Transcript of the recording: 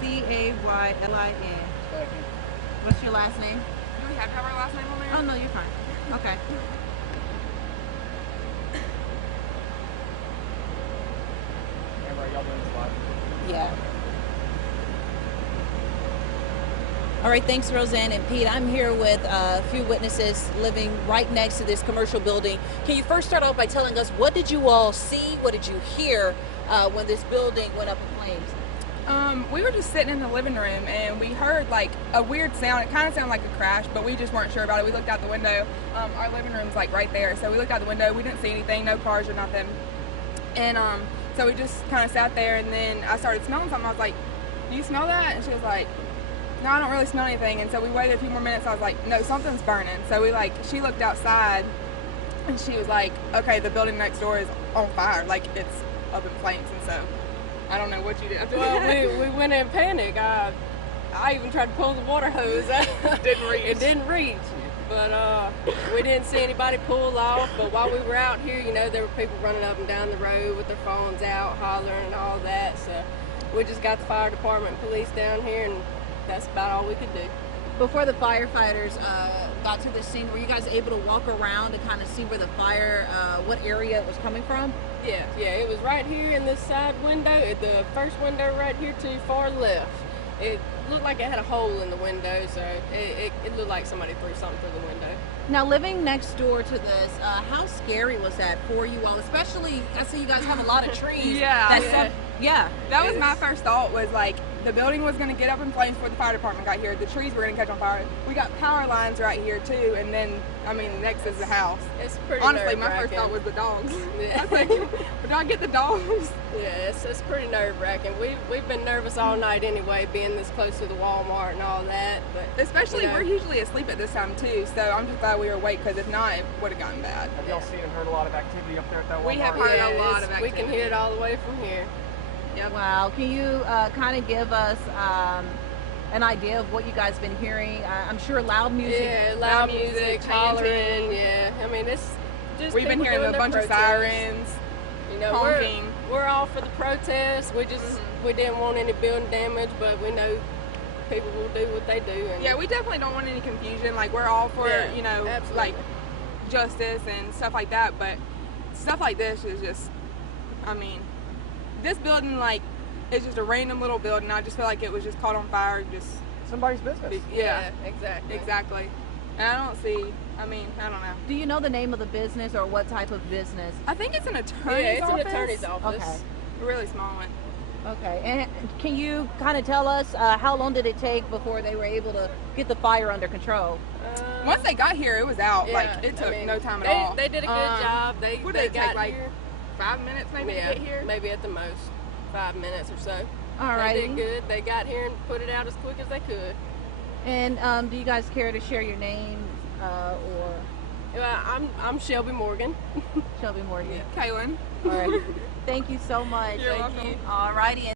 Caylin. What's your last name? Do we have to have our last name on there? Oh, no, you're fine. Okay. Amber, are y'all doing this live? Yeah. All right, thanks, Roseanne and Pete. I'm here with a few witnesses living right next to this commercial building. Can you first start off by telling us, what did you all see? What did you hear when this building went up in flames? We were just sitting in the living room and we heard like a weird sound. It kind of sounded like a crash, but we just weren't sure about it. We looked out the window. Our living room's like right there, so we looked out the window. We didn't see anything, no cars or nothing. And so we just kind of sat there, and then I started smelling something. I was like, "Do you smell that?" And she was like, "No, I don't really smell anything." And so we waited a few more minutes. I was like, "No, something's burning." So she looked outside, and she was like, "Okay, the building next door is on fire. Like it's up in flames." And so I don't know what you did. Well, we went in panic. I even tried to pull the water hose out. Didn't reach. It didn't reach. But we didn't see anybody pull off. But while we were out here, there were people running up and down the road with their phones out, hollering and all that. So we just got the fire department and police down here, and that's about all we could do. Before the firefighters got to the scene, were you guys able to walk around and kind of see where the fire, what area it was coming from? Yeah, it was right here in this side window, the first window right here to far left. It looked like it had a hole in the window, so it looked like somebody threw something through the window. Now, living next door to this, how scary was that for you all? Especially, I see you guys have a lot of trees. That was my first thought, was like the building was going to get up in flames before the fire department got here. The trees were going to catch on fire. We got power lines right here too, and then next is the house. It's pretty honestly, my first thought was the dogs. I was like, do I get the dogs? Yeah, it's pretty nerve-wracking. We've been nervous all night anyway, being this close to the Walmart and all that. But especially we're usually asleep at this time too, so I'm just glad we were awake, because if not, it would have gotten bad. Have y'all seen and heard a lot of activity up there at that Walmart? We have heard a lot of activity. We can hear it all the way from here. Yep. Wow. Can you kind of give us an idea of what you guys been hearing? I'm sure loud music. Yeah, loud music, hollering. Yeah, it's just we've been hearing a bunch of sirens. Honking. We're all for the protest. We just we didn't want any building damage, but we know people will do what they do. And yeah, we definitely don't want any confusion. Like we're all for absolutely. like justice and stuff like that, but stuff like this is just, this building it's just a random little building. I just feel like it was just caught on fire. Just somebody's business. Yeah, exactly. And I don't see. I don't know. Do you know the name of the business or what type of business? I think it's an attorney's office. An attorney's office. Okay. A really small one. Okay. And can you kind of tell us how long did it take before they were able to get the fire under control? Once they got here, it was out. Yeah, It took no time at all. They did a good job. They got take, here 5 minutes maybe to get here. Maybe at the most 5 minutes or so. All right. They did good. They got here and put it out as quick as they could. And do you guys care to share your name or? I'm Shelby Morgan. Shelby Morgan. Caylin. All right. Thank you so much. You're welcome. All righty.